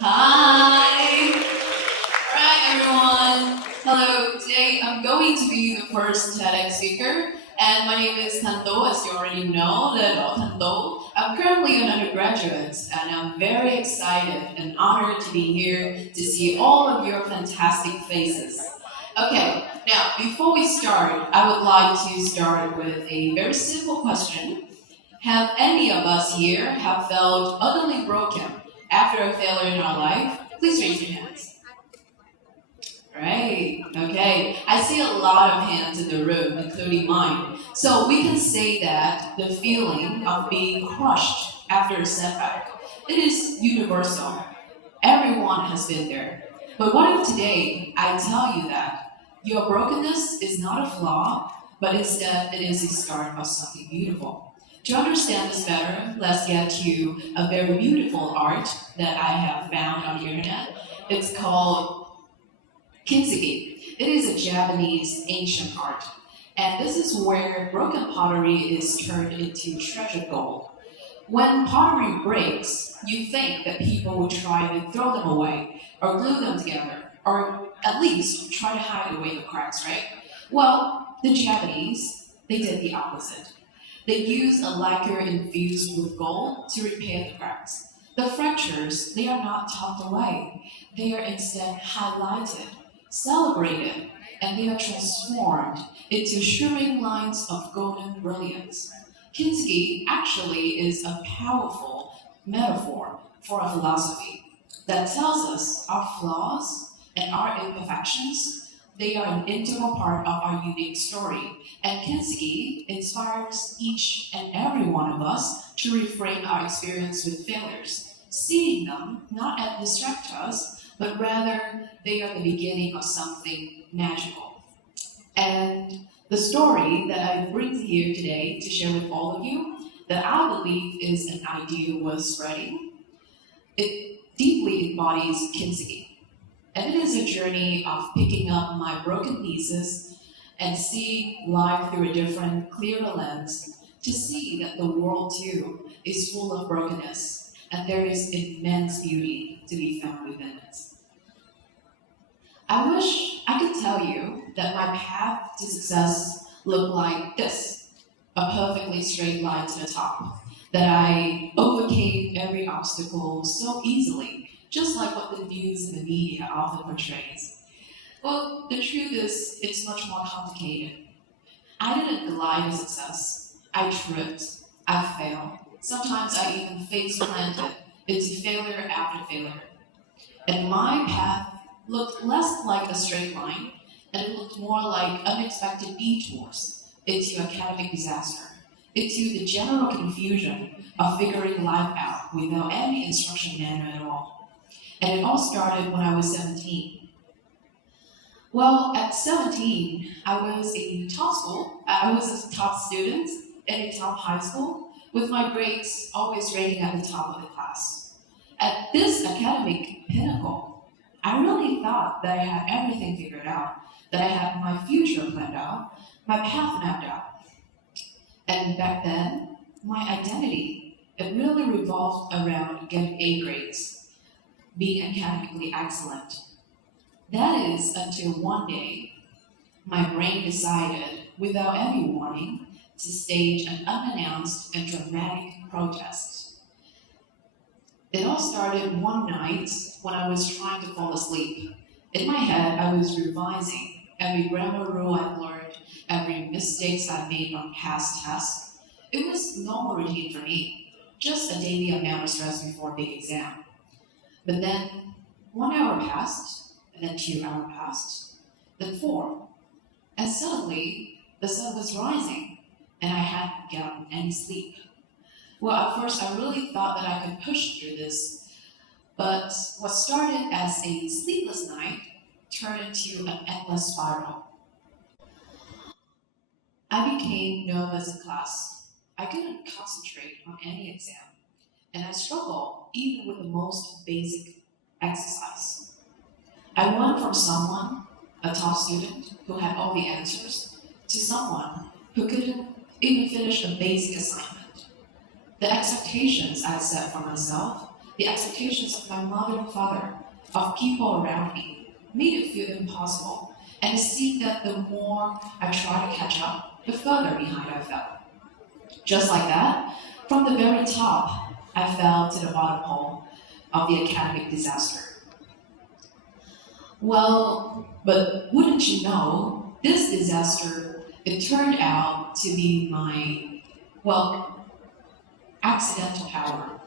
Hi! Alright everyone! Hello, today I'm going to be the first TEDx speaker, and my name is Thanh, as you already know, Thanh. I'm currently an undergraduate, and I'm very excited and honored to be here to see all of your fantastic faces. Okay, now before we start, I would like to start with a very simple question. Have any of us here have felt utterly broken after a failure in our life? Please raise your hands. Right, okay. I see a lot of hands in the room, including mine. So we can say that the feeling of being crushed after a setback, it is universal. Everyone has been there. But what if today I tell you that your brokenness is not a flaw, but instead it is the start of something beautiful? To understand this better, let's get to a very beautiful art that I have found on the internet. It's called Kintsugi. It is a Japanese ancient art. And this is where broken pottery is turned into treasured gold. When pottery breaks, you think that people would try to throw them away, or glue them together, or at least try to hide away the cracks, right? Well, the Japanese, they did the opposite. They used a lacquer infused with gold to repair the cracks. The fractures, they are not tucked away. They are instead highlighted, celebrated, and they are transformed into shimmering lines of golden brilliance. Kintsugi actually is a powerful metaphor for a philosophy that tells us our flaws and our imperfections, they are an integral part of our unique story. And Kintsugi inspires each and every one of us to reframe our experience with failures, seeing them not as distract us, but rather they are the beginning of something magical. And the story that I bring here today to share with all of you, that I believe is an idea worth spreading, it deeply embodies Kintsugi. And it is a journey of picking up my broken pieces and seeing life through a different, clearer lens, to see that the world too is full of brokenness, and there is immense beauty to be found within it. I wish I could tell you that my path to success looked like this, a perfectly straight line to the top, that I overcame every obstacle so easily, just like what the news and the media often portrays. Well, the truth is, it's much more complicated. I didn't glide to success. I tripped, I failed. Sometimes I even face planted into failure after failure. And my path looked less like a straight line, and it looked more like unexpected detours into academic disaster, into the general confusion of figuring life out without any instruction manual at all. And it all started when I was 17. Well, at 17, I was in top school. I was a top student in a top high school, with my grades always rating at the top of the class. At this academic pinnacle, I really thought that I had everything figured out, that I had my future planned out, my path mapped out. And back then, my identity, it really revolved around getting A grades, being academically excellent. That is until one day, my brain decided, without any warning, to stage an unannounced and dramatic protest. It all started one night when I was trying to fall asleep. In my head, I was revising every grammar rule I've learned, every mistakes I've made on past tests. It was normal routine for me, just a daily amount of stress before a big exam. But then 1 hour passed, and then 2 hours passed, then 4. And suddenly, the sun was rising, and I hadn't gotten any sleep. Well, at first I really thought that I could push through this, but what started as a sleepless night turned into an endless spiral. I became nervous in class. I couldn't concentrate on any exam, and I struggled even with the most basic exercise. I went from someone, a top student, who had all the answers, to someone who couldn't even finish a basic assignment. The expectations I set for myself, the expectations of my mother and father, of people around me, made it feel impossible. And it seemed that the more I tried to catch up, the further behind I fell. Just like that, from the very top, I fell to the bottom hole of the academic disaster. Well, but wouldn't you know, this disaster, it turned out to be my, well, accidental power.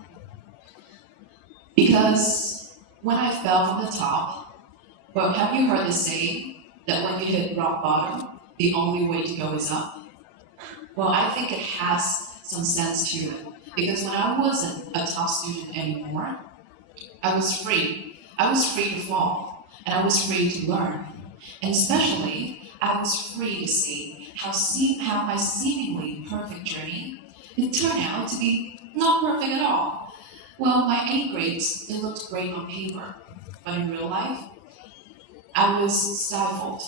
Because when I fell from the top, well, have you heard the saying that when you hit rock bottom, the only way to go is up? Well, I think it has some sense to it. Because when I wasn't a top student anymore, I was free. I was free to fall, and I was free to learn. And especially, I was free to see how my seemingly perfect journey, it turned out to be not perfect at all. Well, my A grades, it looked great on paper, but in real life, I was stifled.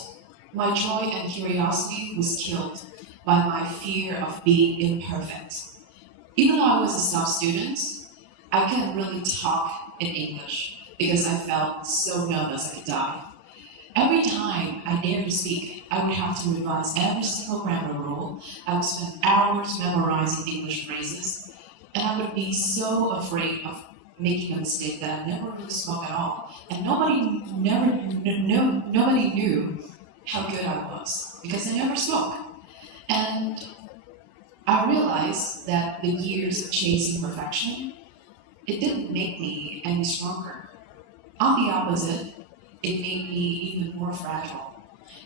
My joy and curiosity was killed by my fear of being imperfect. Even though I was a top student, I couldn't really talk in English because I felt so nervous I could die. Every time I dared to speak, I would have to revise every single grammar rule. I would spend hours memorizing English phrases, and I would be so afraid of making a mistake that I never really spoke at all. And nobody knew how good I was because I never spoke. And I realized that the years of chasing perfection, it didn't make me any stronger. On the opposite, it made me even more fragile.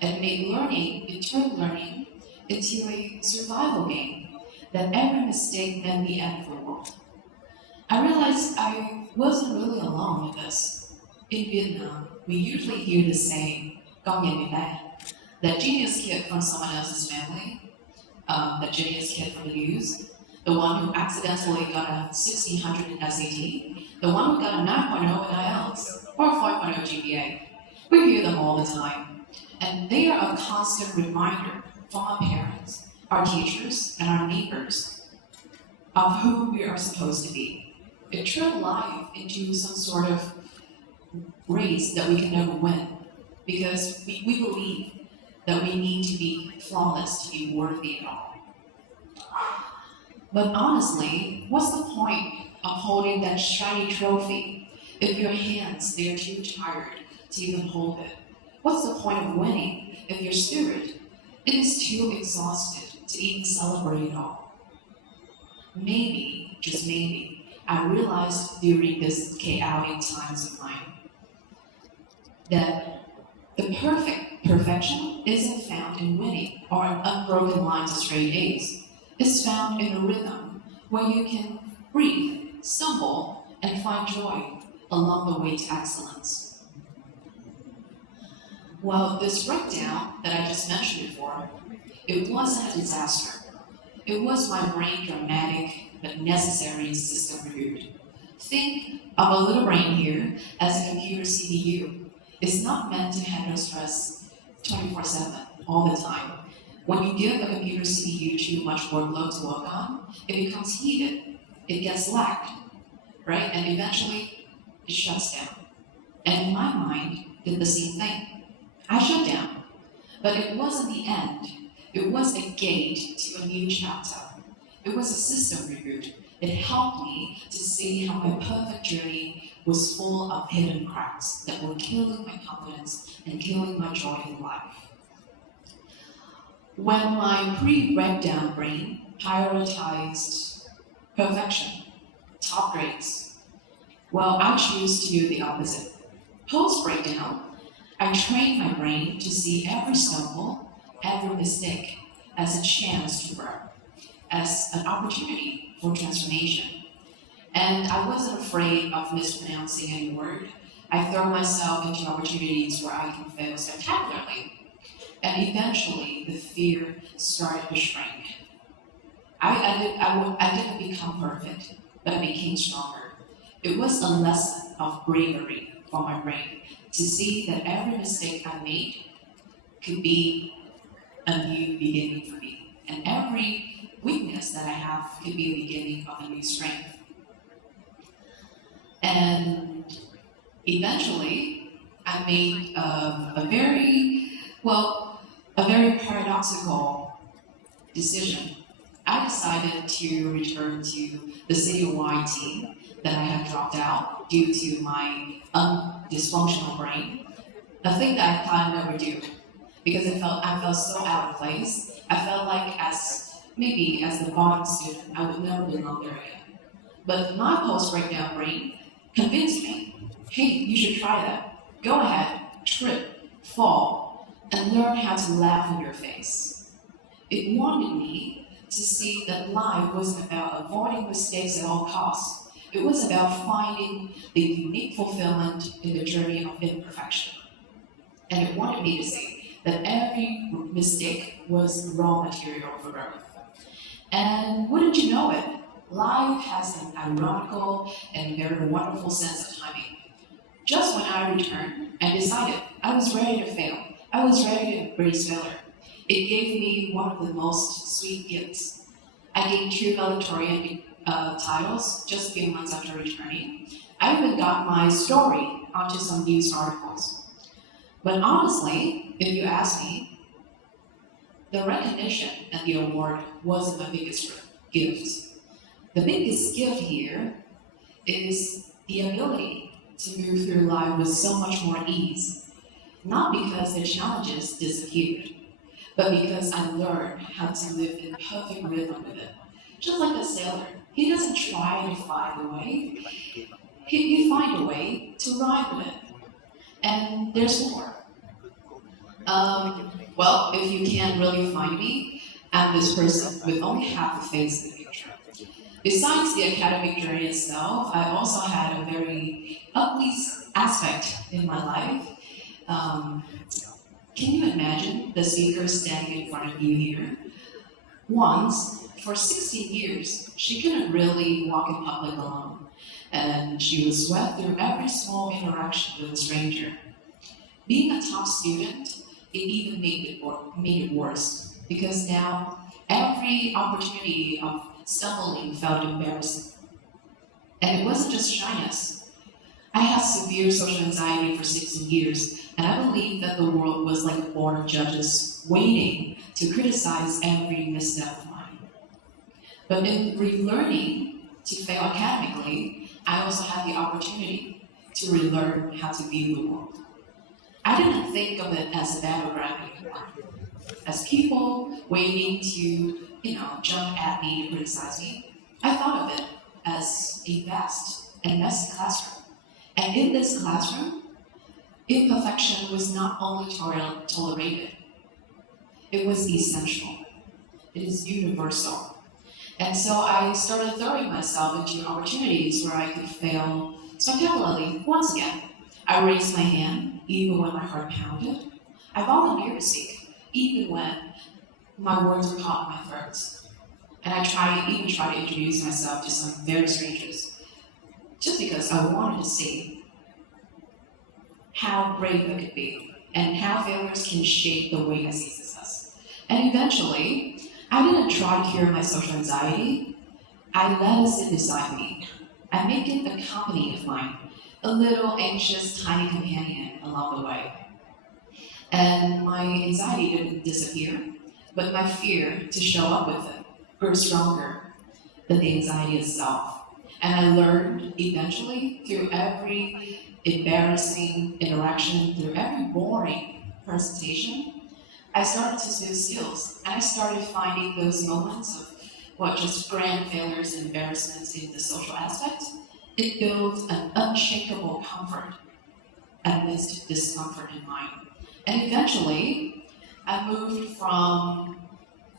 It turned learning into a survival game, that every mistake meant the end of the world. I realized I wasn't really alone with this. In Vietnam, we usually hear the saying, "Con nhà người ta," that genius kid from someone else's family, the genius kid from the news, the one who accidentally got a 1600 in SAT, the one who got a 9.0 in IELTS, or a 5.0 GPA. We hear them all the time, and they are a constant reminder from our parents, our teachers, and our neighbors of who we are supposed to be. It turned life into some sort of race that we can never win, because we believe that we need to be flawless to be worthy at all. But honestly, what's the point of holding that shiny trophy if your hands, they're too tired to even hold it? What's the point of winning if your spirit, it is too exhausted to even celebrate it all? Maybe, just maybe, I realized during this chaotic times of mine that the perfection isn't found in winning or in unbroken lines of straight A's. It's found in a rhythm where you can breathe, stumble, and find joy along the way to excellence. Well, this breakdown that I just mentioned before, it wasn't a disaster. It was my brain dramatic but necessary system reboot. Think of a little brain here as a computer CPU. It's not meant to handle stress 24/7, all the time. When you give a computer CPU too much workload to work on, it becomes heated, it gets lagged, right? And eventually, it shuts down. And in my mind, did the same thing. I shut down, but it wasn't the end. It was a gate to a new chapter. It was a system reboot. It helped me to see how my perfect journey was full of hidden cracks that were killing my confidence and killing my joy in life. When my pre-breakdown brain prioritized perfection, top grades, well, I choose to do the opposite. Post-breakdown, I trained my brain to see every stumble, every mistake as a chance to grow, as an opportunity for transformation. And I wasn't afraid of mispronouncing any word. I throw myself into opportunities where I can fail spectacularly. And eventually, the fear started to shrink. I didn't become perfect, but I became stronger. It was a lesson of bravery for my brain to see that every mistake I made could be a new beginning for me. And every weakness that I have could be the beginning of a new strength. And eventually, I made a very paradoxical decision. I decided to return to the citywide team that I had dropped out due to my dysfunctional brain, a thing that I thought I'd never do because I felt so out of place. I felt like maybe as the bottom student, I would never belong there again. But my post-breakdown brain convinced me, hey, you should try that. Go ahead, trip, fall, and learn how to laugh in your face. It wanted me to see that life wasn't about avoiding mistakes at all costs. It was about finding the unique fulfillment in the journey of imperfection. And it wanted me to see that every mistake was raw material for growth. And wouldn't you know it, life has an ironical and very wonderful sense of timing. Just when I returned and decided I was ready to fail, I was ready to embrace failure, it gave me one of the most sweet gifts. I gained 2 valedictorian titles just a few months after returning. I even got my story onto some news articles. But honestly, if you ask me, the recognition and the award wasn't my biggest gift. The biggest gift here is the ability to move through life with so much more ease, not because the challenges disappeared, but because I learned how to live in perfect rhythm with it. Just like a sailor, he doesn't try to find a way, he finds a way to ride with it. And there's more. Well, if you can't really find me, I'm this person with only half a face in the picture. Besides the academic journey itself, I also had a very ugly aspect in my life. Can you imagine the speaker standing in front of you here? Once, for 16 years, she couldn't really walk in public alone, and she was swept through every small interaction with a stranger. Being a top student, it even made it worse, because now every opportunity of stumbling felt embarrassing. And it wasn't just shyness. I had severe social anxiety for 16 years, and I believed that the world was like a board of judges waiting to criticize every misstep of mine. But in relearning to fail academically, I also had the opportunity to relearn how to view the world. I didn't think of it as a battleground anymore, as people waiting to, jump at me and criticize me. I thought of it as a vast and messy classroom. And in this classroom, imperfection was not only tolerated, it was essential. It is universal. And so I started throwing myself into opportunities where I could fail spectacularly once again. I raised my hand, even when my heart pounded. I volunteered to speak, even when my words were caught in my throat. And I even tried to introduce myself to some very strangers, just because I wanted to see how brave I could be, and how failures can shape the way I see success. And eventually, I didn't try to cure my social anxiety. I let it sit beside me. I make it a company of mine, a little anxious, tiny companion along the way. And my anxiety didn't disappear, but my fear to show up with it grew stronger than the anxiety itself. And I learned eventually, through every embarrassing interaction, through every boring presentation, I started to build skills, and I started finding those moments of just grand failures and embarrassments in the social aspect. It built an unshakable comfort amidst discomfort in mind. And eventually, I moved from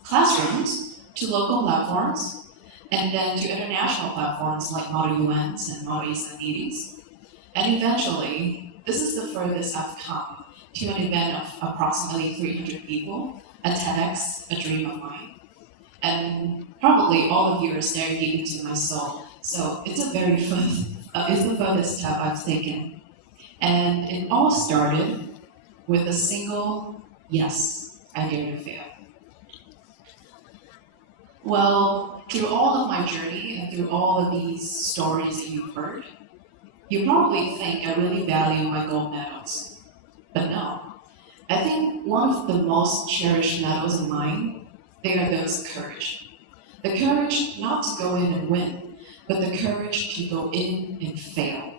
classrooms to local platforms, and then to international platforms like Model UNs and Model ESA meetings. And eventually, this is the furthest I've come to an event of approximately 300 people, a TEDx, a dream of mine. And probably all of you are staring deep into my soul, so it's the furthest step I've taken. And it all started with a single yes, I dare to fail. Well, through all of my journey and through all of these stories that you've heard, You probably think I really value my gold medals, but no. I think one of the most cherished medals of mine, they are those of courage. The courage not to go in and win, but the courage to go in and fail.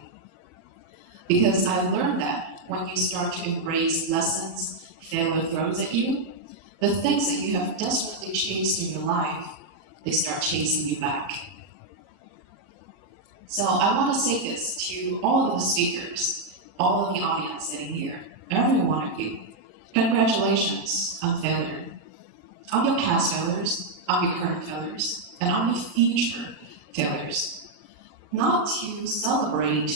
Because I learned that when you start to embrace lessons failure throws at you, the things that you have desperately chased in your life, they start chasing you back. So I want to say this to all of the speakers, all of the audience sitting here, every one of you. Congratulations on failure, on your past failures, on your current failures, and on your future failures. Not to celebrate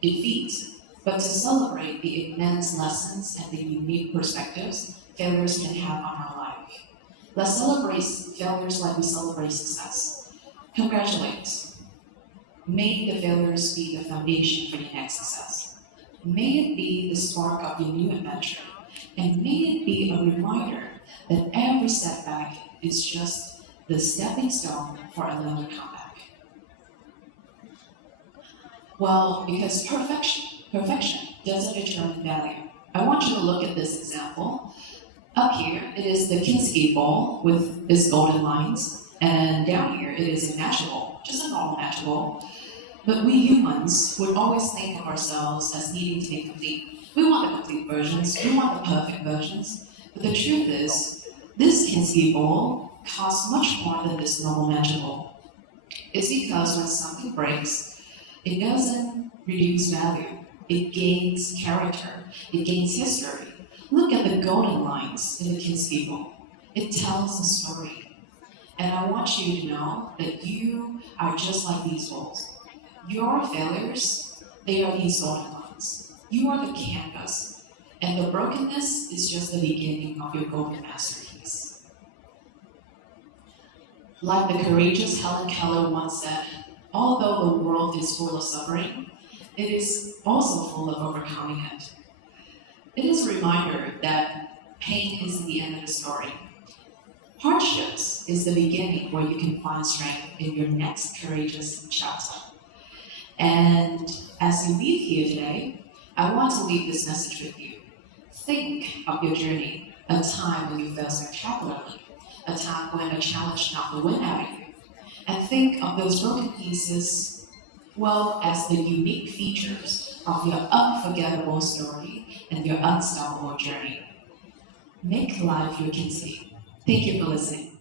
defeat, but to celebrate the immense lessons and the unique perspectives failures can have on our life. Let's celebrate failures like we celebrate success. Congratulate. May the failures be the foundation for your next success. May it be the spark of your new adventure. And may it be a reminder that every setback is just the stepping stone for another comeback. Well, because perfection doesn't determine value. I want you to look at this example. Up here, it is the Kintsugi bowl with its golden lines, and down here, it is a matcha bowl, just a normal matcha bowl. But we humans would always think of ourselves as needing to be complete. We want the complete versions, we want the perfect versions. But the truth is, this Kintsugi bowl costs much more than this normal matcha bowl. It's because when something breaks, it doesn't reduce value. It gains character, it gains history. Look at the golden lines in the Kintsugi bowl. It tells a story. And I want you to know that you are just like these bowls. Your failures, they are these golden lines. You are the canvas. And the brokenness is just the beginning of your golden masterpiece. Like the courageous Helen Keller once said, although the world is full of suffering, it is also full of overcoming it. It is a reminder that pain isn't the end of the story. Hardships is the beginning where you can find strength in your next courageous chapter. And as you leave here today, I want to leave this message with you. Think of your journey, a time when you failed spectacularly, a time when a challenge knocked the wind out of you. And think of those broken pieces, well, as the unique features of your unforgettable story and your unstoppable journey. Make life your Kintsugi. Thank you for listening.